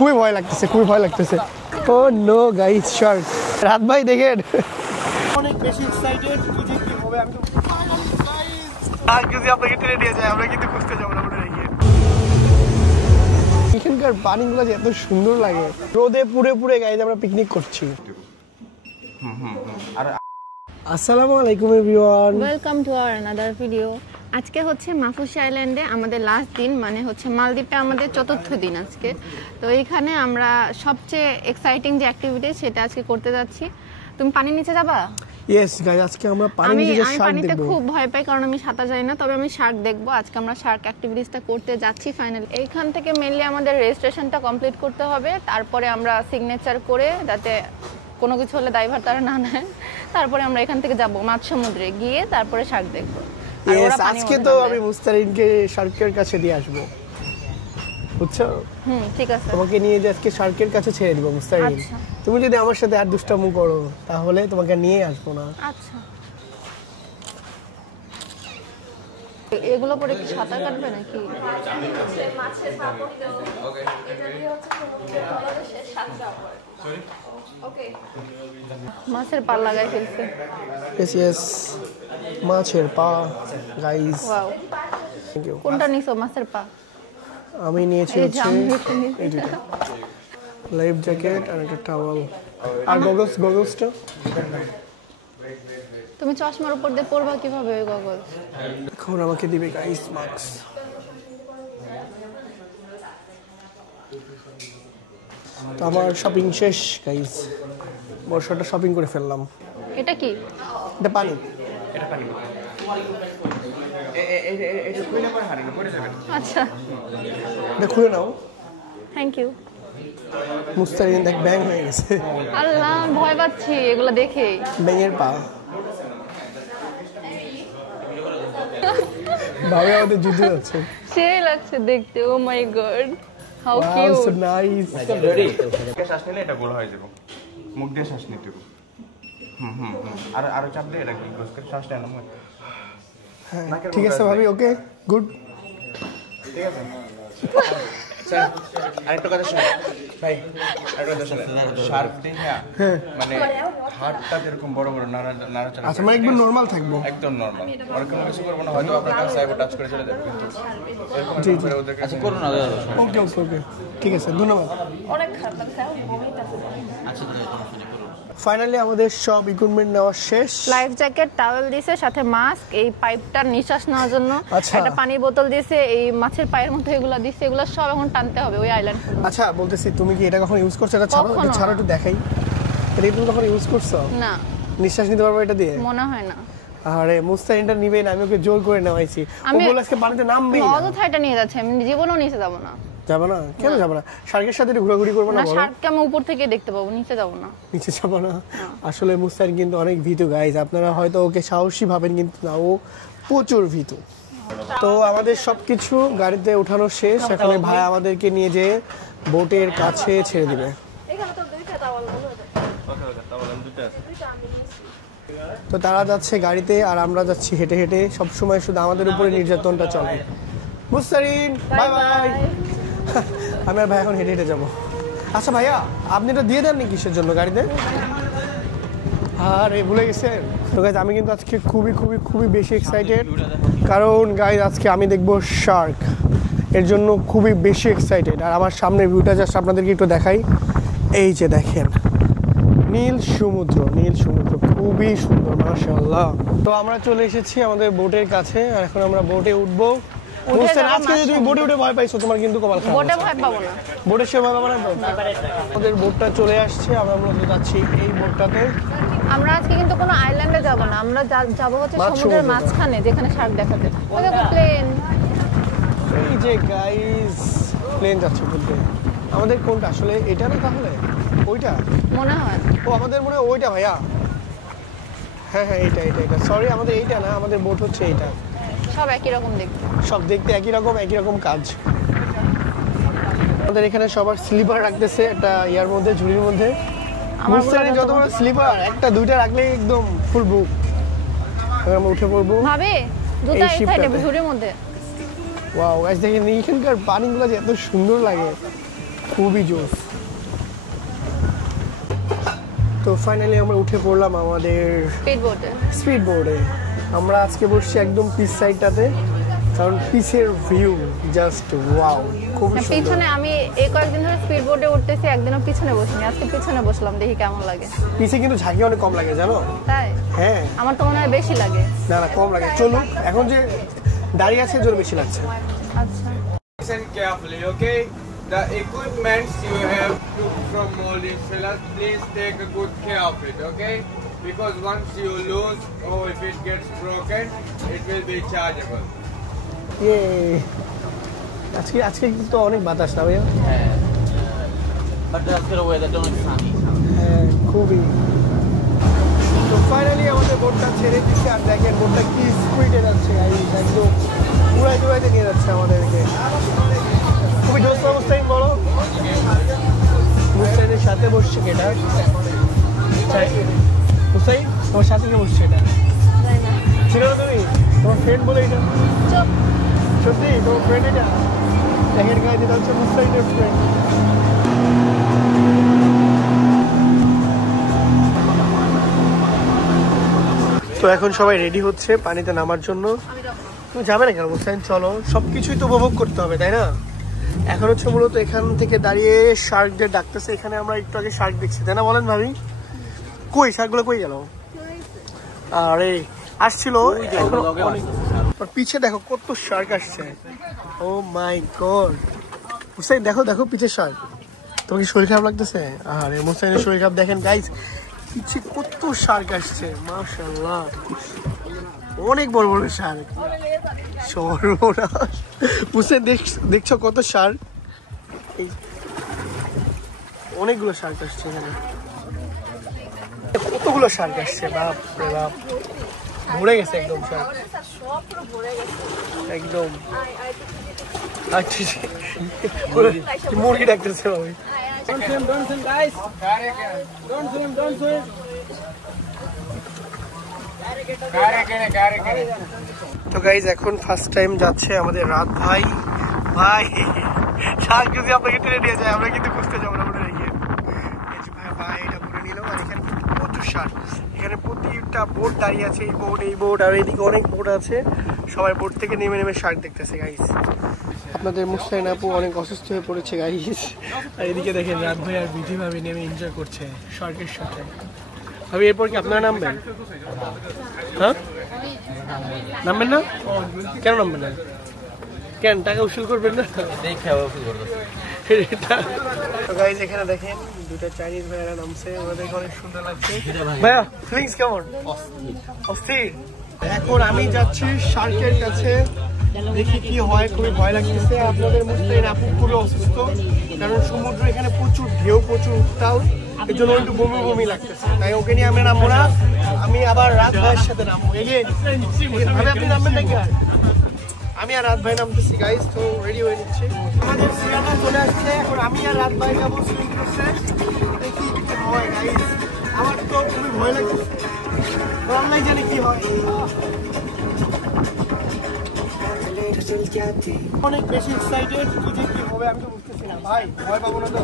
খুবই ভয় লাগতেছে ও নো গাইস শার্ক রাত ভাই দেখেন অনেক বেশি এক্সাইটেড কি হবে আমি তো আর যদি আপনাকে টেনে নিয়ে যায় আমরা কিন্তু খুঁজতে যাবো না ওটা গিয়ে এখানকার পানিগুলো যে এত সুন্দর লাগে রোদে পুড়ে গাইজ আমরা পিকনিক করছি আসসালামু আলাইকুম everyone welcome to our another video. আজকে হচ্ছে মাফুসি আইল্যান্ডে আমাদের লাস্ট দিন, মানে হচ্ছে মালদ্বীপে আমাদের চতুর্থ দিন আজকে। তো এইখানে আমরা সবচেয়ে এক্সাইটিং যে অ্যাক্টিভিটি সেটা আজকে করতে যাচ্ছি। তুমি পানির নিচে যাবা? ইয়েস গাইস, আজকে আমরা পানির নিচে শার্ক দেখব। আমি পানিতে খুব ভয় পাই কারণ আমি সাঁতার জানি না, তবে আমি শার্ক দেখব। আজকে আমরা শার্ক অ্যাক্টিভিটিসটা করতে যাচ্ছি ফাইনালি। এইখান থেকে মেইনলি আমাদের রেজিস্ট্রেশনটা কমপ্লিট করতে হবে, তারপরে আমরা সিগনেচার করে যাতে কোনো কিছু হলে দায়ভার তারা না নেয়, তারপরে আমরা এখান থেকে যাব মাছ সমুদ্রে গিয়ে তারপরে শার্ক দেখব। আজকে তো আমি মুস্তারিনকে শার্কের কাছে দিয়ে আসবো, বুঝছো? ঠিক আছে, তোমাকে নিয়ে যে আজকে শার্কের কাছে ছেড়ে দিব মুস্তারিন। তুমি যদি আমার সাথে আর দুষ্টামু করো তাহলে তোমাকে নিয়ে আসবো না। আচ্ছা, এগুলো পরে কি সাঁতার কাটবে নাকি? মাছের পা লাগাই ফেলছে। ইয়েস মাছের পা গাইস। Wow, thank you. কোনটা নিছো মাছের পা? আমি নিয়েছি হচ্ছে এই দুটো, লাইফ জ্যাকেট আর একটা টাওয়াল আর গগলসটা। তুমি চশমার উপর দিয়ে পরবা কিভাবে ওই গগলস? এখন আমাকে দিবে গাইস মাস্ক। তো আমার শপিং শেষ গাইস, বর্ষাটা শপিং করে ফেললাম। এটা কি? এটা পানি। আচ্ছা, এটা খুলে নাও। Thank you. মুস্তারিন দেখ ব্যাং হয়ে গেছে। আল্লাহ, ভয় পাচ্ছি এগুলো দেখে। ব্যাঙের পা ভাবে আমাদের যুদ্ধ যাচ্ছে। সেই লাগছে দেখতে। Oh my god, how cute. So nice. Ready? শ্বাস নিলে এটা গোল হয়ে যাবে, মুখ দিয়ে শ্বাস নিতে হবে। আরো চাপ দিয়ে এটা গোল করে শ্বাস নেন। হ্যাঁ ঠিক আছে ভাবি, ওকে গুড। ঠিক আছে স্যার, আরেকটা কথা শুনুন ভাই, আরেকটা কথা শুনুন। শার্ক দেখা মানে হাতটা এরকম বড় বড় নাড়াচাড়া। আচ্ছা, মানে একদম নরমাল থাকবো, একদম নরমাল। আর কোনো কিছু করবো না, হয়তো আপনার কাছে আইবো টাচ করে চলে যাবে, কিন্তু এরকম জি করে ওদেরকে আচ্ছা করুন না দাদা। ওকে ওকে ওকে ঠিক আছে, ধন্যবাদ। অনেক খারাপ লাগছে, বমিট আছে। আচ্ছা দাদা সমস্যা নেই, করুন। ফাইনালি আমাদের সব ইকুইপমেন্ট নেওয়া শেষ। লাইফ জ্যাকেট, টাওয়েল দিয়েছে, সাথে মাস্ক, এই পাইপটার নিঃশ্বাস নেওয়ার জন্য একটা পানির বোতল দিয়েছে, এই মাছের পায়ের মধ্যে এগুলো দিয়েছে, এগুলো সব এখন টানতে হবে ওই আইল্যান্ড। আচ্ছা বলতেছি, তুমি কি এটা কখন ইউজ করছো? এটা ছাড়ো একটু দেখাই। এটা তুমি কখন ইউজ করছো? না, নিঃশ্বাস নিতে পারবো এটা দিয়ে? মনে হয় না। আরে মুস্তারিনটা নিবে না, আমি ওকে জোর করে নেওয়াইছি। ও বলে আজকে পানিতে নামবে না। অযথা এটা নিয়ে যাচ্ছে, আমি জীবনেও নিচে যাবো না। যাবো না? কেন যাবো না? শার্কের সাথে একটু ঘোরাঘুরি করবো না? না, শার্ককে আমি উপর থেকে দেখতে পাবো, নিচে যাবো না। নিচে যাবো না? আসলে মুস্তারিন কিন্তু অনেক ভীতু গাইজ, আপনারা হয়তো ওকে সাহসী ভাবেন কিন্তু না, ও প্রচুর ভীতু। তো আমাদের সবকিছু গাড়িতে উঠানো শেষ, এখন ভাই আমাদেরকে নিয়ে যেয়ে বোটের কাছে ছেড়ে দিবে। তো তারা যাচ্ছে গাড়িতে আর আমরা যাচ্ছি হেঁটে হেঁটে। সবসময় শুধু আমাদের উপরে নির্যাতনটা চলে। Mustarin bye bye. আমি আর ভাই এখন হেঁটে হেঁটে যাবো। আচ্ছা ভাইয়া, আপনি এটা দিয়ে দেননি কিসের জন্য গাড়িতে? আরে ভুলে গেছেন তো গাইজ, আমি কিন্তু আজকে খুবই বেশি এক্সাইটেড, কারণ গাইজ আজকে আমি দেখবো শার্ক। এর জন্য খুবই বেশি এক্সাইটেড। আর আমার সামনে ভিউটা জাস্ট আপনাদেরকে একটু দেখাই। এই যে দেখেন নীল সমুদ্র, খুবই সুন্দর মাশাআল্লাহ। তো আমরা চলে এসেছি আমাদের বোটের কাছে, আর এখন আমরা বোটে উঠবো। আজকে যদি তুমি বোটে উঠে ভয় পাইছো, তোমার কিন্তু কপাল খারাপ। বোটে ভয় পাবো না, বোটের সে ভয় পাবো না তো। আমাদের বোটটা চলে আসছে, আমরা মূলত যাচ্ছি এই বোটটাতে। আমরা আজকে কিন্তু কোনো আইল্যান্ডে যাব না, আমরা যাব হচ্ছে সমুদ্রের মাঝখানে, যেখানে শার্ক দেখা যায়। ওই দেখো প্লেন, এই যে গাইস প্লেন যাচ্ছে বলতে। আমাদের কোনটা আসলে, এটা না তাহলে ওইটা মনে হয়? ও আমাদের মনে হয় ওইটা ভাইয়া। হ্যাঁ এইটা। সরি, আমাদের এইটা না, আমাদের বোট হচ্ছে এইটা। সব একই রকম দেখতে, সব দেখতে একই রকম কাজ। আমাদের এখানে সবার স্লিপার রাখতেছে একটা ইয়ার মধ্যে, ঝুড়ির মধ্যে। মুস্তারিন যত বড় স্লিপার, একটা দুইটা রাখলেই একদম ফুল বুক। আমরা উঠে পড়বো ভাবে দুটো এই সাইডে ঝুড়ির মধ্যে। ওয়াও গাইস, দেখেন এখানকার পানিগুলো যে এত সুন্দর লাগে। খুবই জোস। তো ফাইনালি আমরা উঠে পড়লাম আমাদের স্পিড বোর্ডে। আমরা আজকে বসছি একদম পিচ সাইডটাতে, কারণ পিচের ভিউ জাস্ট ওয়াও, খুব সুন্দর। পিছনে আমি এই কয়েকদিন ধরে স্পিড বোর্ডে উঠতেছি, একদিনও পিছনে বসিনি, আজকে পিছনে বসলাম, দেখি কেমন লাগে। পিছে কিন্তু ঝাঁকি অনেক কম লাগে জানো? তাই? হ্যাঁ, আমার তো মনে হয় বেশি লাগে। না না কম লাগে। চলুন, এখন যে দাঁড়িয়ে আছে জোর বেশি লাগছে। আচ্ছা, Listen carefully, okay? The equipments you have took from all these fellas, please take a good care of it, okay? Because once you lose or if it gets broken, it will be chargeable. ইয়ে, আজকে কিন্তু অনেক বাতাস না ভাইয়া? হ্যাঁ, but আজকের ওয়েদারটা অনেক সানি। হ্যাঁ, খুবই। তো ফাইনালি আমাদের বোটটা ছেড়ে দিচ্ছে, আর দেখেন বোটটা কি স্পিডে যাচ্ছে, একদম উড়াইতে নিয়ে যাচ্ছে আমাদেরকে। খুবই জোস অবস্থায় বলো। মুসাইনের সাথে বসছে কেটা? মুসাইন তোমার সাথে কে বসছে এটা? ছিল না তুমি? তোমার ফ্রেন্ড বলে এটা? সত্যি তোমার ফ্রেন্ড এটা? দেখেন গাইজ, এটা হচ্ছে মুসাইনের ফ্রেন্ড। তো এখন সবাই রেডি হচ্ছে পানিতে নামার জন্য। তুমি যাবে না কেন মুসাইন? চলো, সব কিছুই তো উপভোগ করতে হবে, তাই না? এখন হচ্ছে মূলত এখান থেকে দাঁড়িয়ে শার্কদের ডাকতেছে। এখানে আমরা একটু আগে শার্ক দেখছি, তাই না বলেন ভাবি? কই শার্কগুলো কই গেল? আরে আসছিল, পিছে দেখো কত শার্ক আসছে। ও মাই গড, মুসাইন দেখো দেখো পিছে শার্ক। তোমার কি শরীর খারাপ লাগতেছে? আরে মুসাইনের শরীর খারাপ দেখেন গাইজ, পিছে কত শার্ক আসছে, মাশাআল্লাহ, অনেক বড় বড় শার্ক। সর্বনাশ, মুসাইন দেখছো কত শার্ক? অনেকগুলো শার্ক আসছে এখানে, কতগুলো শার্ক আসছে, বাপ রে বাপ, ভরে গেছে একদম শার্ক, একদম। আচ্ছা, মুরগি ডাকতেছে ভাই। তো গাইজ এখন ফার্স্ট টাইম যাচ্ছে আমাদের রাত ভাই। ভাই শার্ক যদি আপনাকে টেনে নিয়ে যায়, আমরা কিন্তু খুঁজতে যাবো না, মনে রেখে। ভাই এটা পুরো নিল, আর এখানে প্রচুর শার্ক। এখানে প্রতিটা বোট দাঁড়িয়ে আছে, এই বোট আর এইদিকে অনেক বোট আছে। সবাই বোট থেকে নেমে নেমে শার্ক দেখতেছে গাইজ। আপনাদের মুস্তাইন আপু অনেক অসুস্থ হয়ে পড়েছে গাইজ, আর এদিকে দেখেন রাত ভাই আর বিধি ভাবি নেমে এনজয় করছে শার্কের সাথে। ভাবি এরপর কি আপনারা নামবেন? হ্যাঁ, নামবেন না? কেন নামবেন না? কেন টাকা উসুল করবেন না? গাইজ এখানে দেখেন দুটা চাইনিজ ভাইয়ারা নামছে, ওদের অনেক সুন্দর লাগছে। ভাইয়া ফিলিংস কেমন? অস্থির। এখন আমি যাচ্ছি শার্কের কাছে, দেখি কি হয়, খুবই ভয় লাগতেছে। আপনাদের মুস্তাইন আপু খুবই অসুস্থ, কারণ সমুদ্র এখানে প্রচুর ঢেউ, প্রচুর উত্তাল, এর জন্য একটু বমি বমি লাগতেছে, তাই ওকে নিয়ে আমি নামবো না। আমি আবার রাত ভাইয়ের সাথে নামবো। ভাবে আপনি নামবেন নাকি? আমি আর রাত ভাই নামতেছি গাইজ, তো রেডি হয়ে নিচ্ছি। আমাদের সিনেমা চলে আসছে, এখন আমি আর রাত ভাই যাবো সুইমিং করছে। দেখি কি হয় গাইজ, আমার তো খুবই ভয় লাগতেছে, অনলাইন জানি কি হয়। অনেক বেশি এক্সাইটেড, কি যে কি হবে আমি তো বুঝতেছি না। ভাই ভয় পাবো না তো?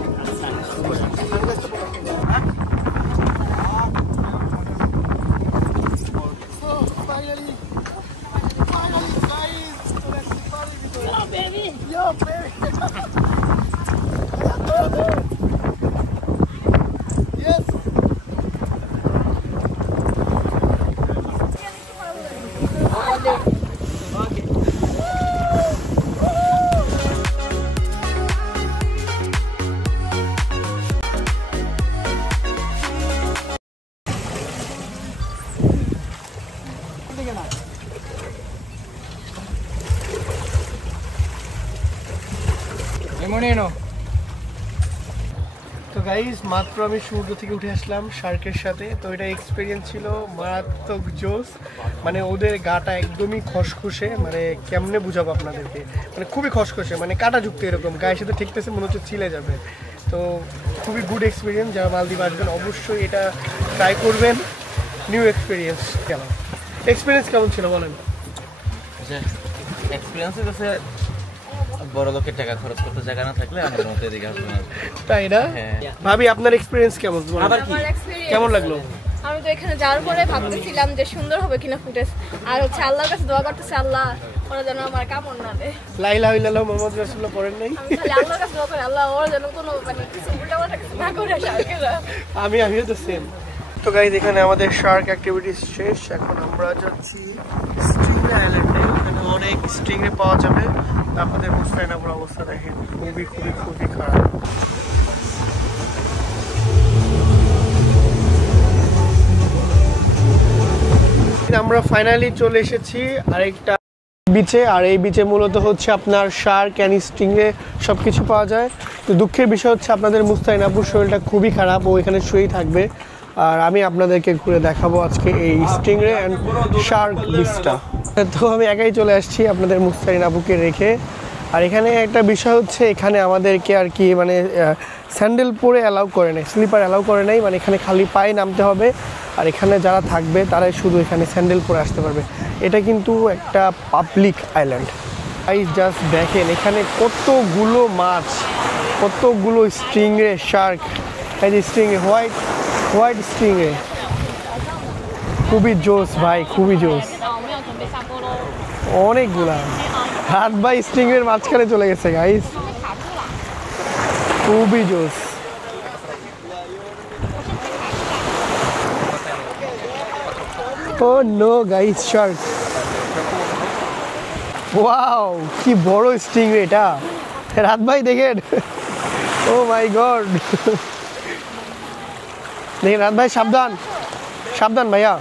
তো গাইজ মাত্র আমি সমুদ্র থেকে উঠে আসলাম শার্কের সাথে, তো এটা এক্সপিরিয়েন্স ছিল মারাত্মক জোস। মানে ওদের গাটা একদমই খসখসে, মানে কেমনে বুঝাবো আপনাদেরকে, মানে খুবই খসখসে, মানে কাঁটাযুক্ত এরকম, গায়ের সাথে ঠেকতেছে মনে হচ্ছে ছিলে যাবে। তো খুবই গুড এক্সপিরিয়েন্স, যারা মালদ্বীপ আসবেন অবশ্যই এটা ট্রাই করবেন, নিউ এক্সপিরিয়েন্স। কেমন এক্সপিরিয়েন্স কেমন ছিল বলেন? এক্সপিরিয়েন্স হচ্ছে বড় লোকের টাকা খরচ করতে জায়গা না থাকলে আমাদের মতো এদিকে আসবে না। তাই না? হ্যাঁ। ভাবি আপনার এক্সপিরিয়েন্স কেমন? আবার কি কেমন লাগলো? আমি তো এখানে যাওয়ার পরে ভাবতেছিলাম যে সুন্দর হবে কিনা ফুটেজ, আর হচ্ছে আল্লাহর কাছে দোয়া করতেছি আল্লাহ ওরা যেন আমার কামড় না দেয়। লা ইলাহা ইল্লাল্লাহ মুহাম্মাদুর রাসূলুল্লাহ পড়েন নাই? আমি খালি আল্লাহর কাছে দোয়া করি আল্লাহ ওরা যেন কোনো মানে কিছু উল্টাপাল্টা কিছু না করে শার্কেরা। আমিও তো সেম। তো গাইজ এখানে আমাদের শার্ক অ্যাক্টিভিটিস শেষ। এখন আমরা যাচ্ছি স্টিংরে আইল্যান্ডে। এখানে অনেক স্টিংরে পাওয়া যাবে। আপনাদের মুস্তাইনাপুর অবস্থা দেখেন, খুবই খুবই খুবই খারাপ। আমরা ফাইনালি চলে এসেছি আরেকটা বিচে, আর এই বিচে মূলত হচ্ছে আপনার শার্ক অ্যান্ড স্টিংরে সব কিছু পাওয়া যায়। তো দুঃখের বিষয় হচ্ছে আপনাদের মুস্তাইনাপুর শরীরটা খুবই খারাপ, ও এখানে শুয়েই থাকবে। আর আমি আপনাদেরকে ঘুরে দেখাবো আজকে এই স্টিংরে অ্যান্ড শার্ক বিচটা। তো আমি একাই চলে আসছি আপনাদের মুস্তাইনাপুরকে রেখে। আর এখানে একটা বিষয় হচ্ছে, এখানে আমাদেরকে আর কি মানে স্যান্ডেল পরে অ্যালাউ করে নেই, স্লিপার অ্যালাউ করে নেই, মানে এখানে খালি পায়ে নামতে হবে। আর এখানে যারা থাকবে তারাই শুধু এখানে স্যান্ডেল পরে আসতে পারবে। এটা কিন্তু একটা পাবলিক আইল্যান্ড। গাইস জাস্ট দেখেন এখানে কতগুলো মাছ, কতগুলো স্টিংরে, শার্ক, এই যে স্টিংরে, হোয়াইট স্টিংরে, খুবই জোস ভাই, খুবই জোস, অনেকগুলা। হাত ভাই স্টিংরের মাঝখানে চলে গেছে গাইস, খুবই জোস। ও নো গাইস, শার্ক, ওয়াও কি বড় স্টিংরে এটা। রাত ভাই দেখেন, ও মাই গড, দেখেন রাত ভাই, সাবধান সাবধান ভাইয়া।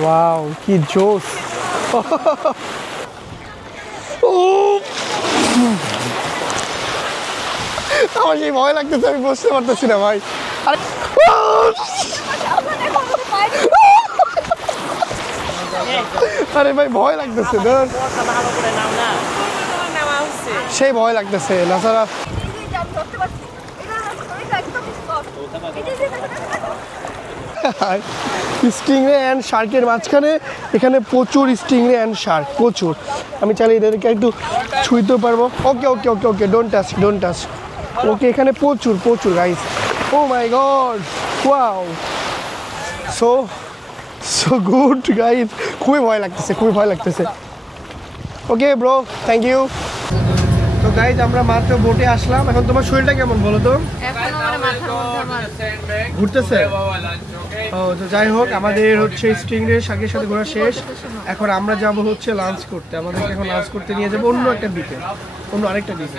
ওয়াও কি জোস। আমার সেই ভয় লাগতেছে, আমি বসতে পারতেছি না ভাই। আরে ভাই ভয় লাগতেছে, সেই ভয় লাগতেছে না সারা। স্টিংরে অ্যান্ড শার্কের মাঝখানে এখানে প্রচুর স্টিংরে অ্যান্ড শার্ক, প্রচুর। আমি চাইলে এদেরকে একটু ছুঁইতেও পারবো। Okay okay okay okay, don't touch don't touch. Okay এখানে প্রচুর প্রচুর guys. Oh my god, wow, so so good guys. খুবই ভয় লাগতেছে, খুবই ভয় লাগতেছে। Okay bro, thank you. তো গাইস আমরা মাত্র বোটে আসলাম। এখন তোমার শরীরটা কেমন বলো তো? এখন আমার মাথার মধ্যে আমার ঘুরতেছে? ও তো যাই হোক, আমাদের হচ্ছে স্টিংরে শাকের সাথে ঘোরা শেষ। এখন আমরা যাব হচ্ছে লাঞ্চ করতে। আমাদেরকে এখন লাঞ্চ করতে নিয়ে যাবো অন্য একটা দ্বীপে, অন্য আরেকটা দ্বীপে।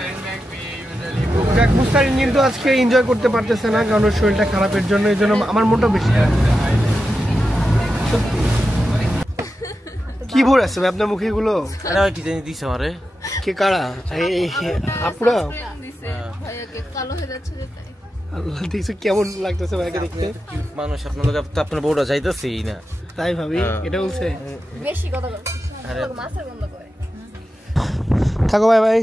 যাক, মুস্তারিন কিন্তু আজকে এনজয় করতে পারতেছে না, কারণ ওর শরীরটা খারাপের জন্য। এই জন্য আমার মনটা বেশি খারাপ। কি ভরে আছে আপনার মুখে গুলো? আরে কি জানি দিছে আমারে। কে কারা? এই আপুরা? কালো হয়ে যাচ্ছে যে তাই। আল্লাহ, দেখছো কেমন লাগতেছে ভাইকে দেখতে? মানুষ আপনার লোক তো আপনার বউটা যাইতেছেই না। তাই ভাবি এটা বলছে? বেশি কথা বলছিস, মাছের গন্ধ করে। থাকো ভাই ভাই।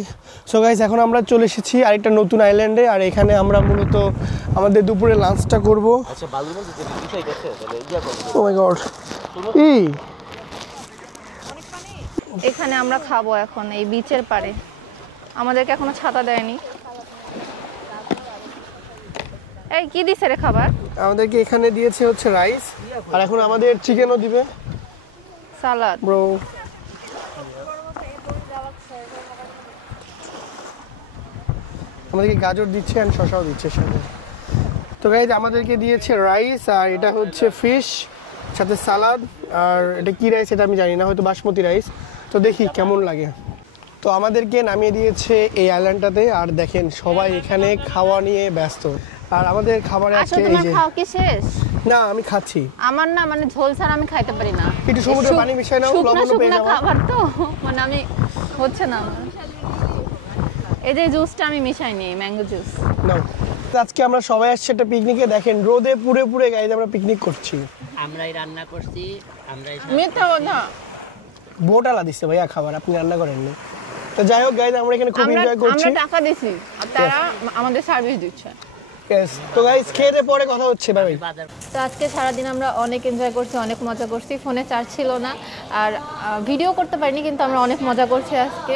সো গাইস এখন আমরা চলে এসেছি আরেকটা নতুন আইল্যান্ডে। আর এখানে আমরা মূলত আমাদের দুপুরে লাঞ্চটা করব। আচ্ছা বালুর মধ্যে যে বিষয় গেছে তাহলে ইয়া করব। ও মাই গড, এখানে আমরা খাবো এখন এই বিচের পাড়ে। আমাদেরকে এখনো ছাতা দেয়নি। এই কি দিছে রে খাবার? আমাদেরকে এখানে দিয়েছে হচ্ছে রাইস, আর এখন আমাদের চিকেনও দিবে, সালাদ। ব্রো। আমাদেরকে গাজর দিচ্ছে আর শসাও দিচ্ছে সাথে। তো গাইস আমাদেরকে দিয়েছে রাইস, আর এটা হচ্ছে ফিশ, সাথে সালাদ। আর এটা কি রাইস এটা আমি জানি না, হয়তো বাসমতি রাইস। তো দেখি কেমন লাগে। তো আমাদেরকে নামিয়ে দিয়েছে এই আইল্যান্ডটাতে। আর দেখেন সবাই এখানে খাওয়া নিয়ে ব্যস্ত। আর আমাদের খাবারে আজকে এই যে, খাও কি শেষ? না আমি খাচ্ছি। আমার না মানে ঝোল ছাড়া আমি খাইতে পারি না। একটু সমুদ্রের পানি মিশাই নাও, লবণ পেয়ে যাবো। খাবার তো মানে আমি হচ্ছে না আমার। এই যে জুসটা আমি মিশাইনি, ম্যাঙ্গো জুস। নাও। আজকে আমরা সবাই আসছি একটা পিকনিকে। দেখেন রোদে পুড়ে পুড়ে গাইজ আমরা পিকনিক করছি। আমরাই রান্না করছি, আমরাই মিথ্যা কথা। বোটালা দিচ্ছে ভাইয়া খাবার, আপনি রান্না করেননি। তো যাই হোক গাইজ আমরা এখানে খুব এনজয় করছি। আমরা টাকা দিছি আর তারা আমাদের সার্ভিস দিচ্ছে। Yes. তো গাইজ খেয়ে পরে কথা হচ্ছে ভাই। তো আজকে সারাদিন আমরা অনেক এনজয় করছি, অনেক মজা করছি। ফোনে চার্জ ছিল না আর ভিডিও করতে পারিনি, কিন্তু আমরা অনেক মজা করছি আজকে।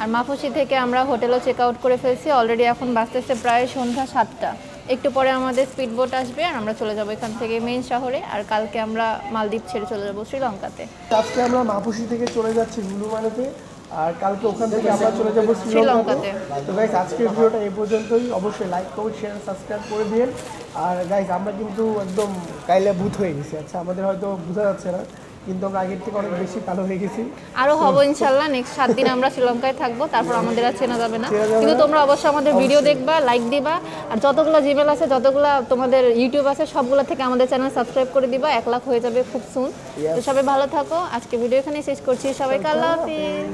আর মাফুসি থেকে আমরা হোটেলও চেক আউট করে ফেলছি অলরেডি। এখন বাজতেছে প্রায় সন্ধ্যা 7টা। একটু পরে আমাদের স্পিড বোট আসবে আর আমরা চলে যাব এখান থেকে মেইন শহরে। আর কালকে আমরা মালদ্বীপ ছেড়ে চলে যাব শ্রীলঙ্কাতে। আজকে আমরা মাপুসি থেকে চলে যাচ্ছি লুলুমানুতে, আর কালকে ওখান থেকে আমরা চলে যাবো শ্রীলঙ্কাতে। তো গাইস আজকের ভিডিওটা এই পর্যন্তই। অবশ্যই লাইক কমেন্ট শেয়ার সাবস্ক্রাইব করে দিন। আর গাইস আমরা কিন্তু একদম কাইলে ভূত হয়ে গেছি। আচ্ছা আমাদের হয়তো বোঝা যাচ্ছে না, কিন্তু আমরা আগের থেকে অনেক বেশি কালো হয়ে গেছি। আরো হবো ইনশাল্লাহ। নেক্সট 7 দিন আমরা শ্রীলঙ্কায় থাকবো, তারপর আমাদের আর চেনা যাবে না। কিন্তু তোমরা অবশ্যই আমাদের ভিডিও দেখবা, লাইক দিবা, আর যতগুলো জিমেল আছে, যতগুলো তোমাদের ইউটিউব আছে, সবগুলো থেকে আমাদের চ্যানেল সাবস্ক্রাইব করে দিবা। 1 লাখ হয়ে যাবে খুব সুন। তো সবাই ভালো থাকো। আজকে ভিডিও এখানেই শেষ করছি। সবাইকে আল্লাহ হাফিজ।